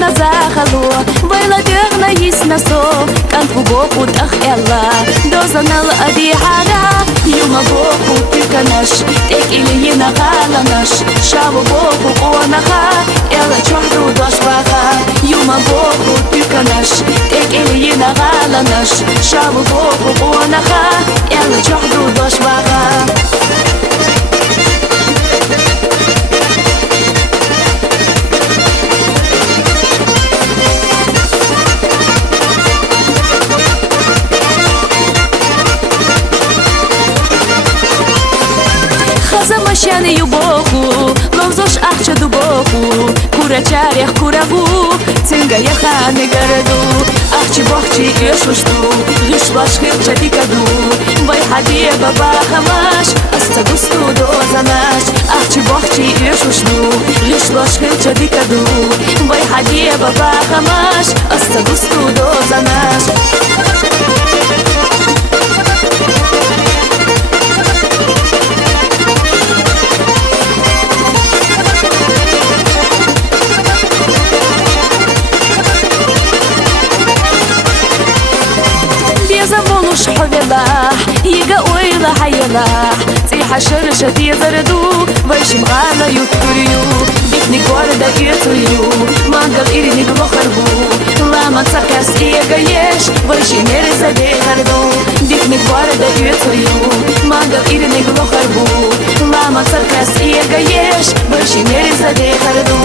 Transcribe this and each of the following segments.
суна захало, вайла дерна есть на со, кан фугоку тах элла, дозанал ади хара, юма боку тиканаш, тек или ена халанаш, шаву боку онаха, элла чохру дошбаха, юма боку тиканаш, тек или ена халанаш, шаву боку онаха, элла чохру дошбаха. Машаны юбоху, ловзош ахча дубоху, курачарях кураву, цинга яханы городу, ахчи бохчи ешушту, гишлаш хилча дикаду, вай хаде баба хамаш, аста густу дозанаш, ахчи бохчи ешушту, гишлаш хилча дикаду, вай хаде баба хамаш, аста густу дозанаш. حبيبه يجا ويلا حيلا تيح شرشة يزردو ويش مغالا يتوريو بيتني قواردا يتوريو ما قال إيرني بمخربو لا ما تسكس إيجا يش ويش نرزا دي غردو بيتني قواردا يتوريو ما قال إيرني بمخربو لا ما تسكس إيجا يش ويش نرزا دي غردو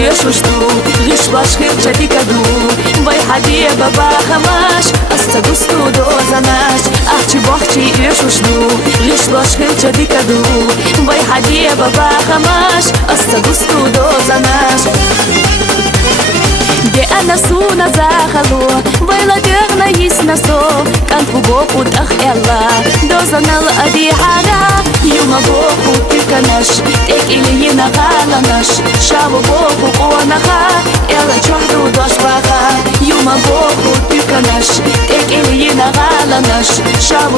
يشوشتو غشباش خيرجا ديكادو باي حدي بابا خماش استغستو دوزاناش احتي بوحتي يشوشتو غشباش خيرجا ديكادو باي حدي بابا خماش استغستو دوزاناش دي انا سونا زاخلو بايلا ديغنا يسنسو كان فوقو تخ يلا دوزانال ادي حاجة يوما بوكو تكناش تك إلي ينا غالناش شابو بوكو قوانخا يلا چوحدو دوشباخا يوما بوكو تكناش تك إلي ينا غالناش شابو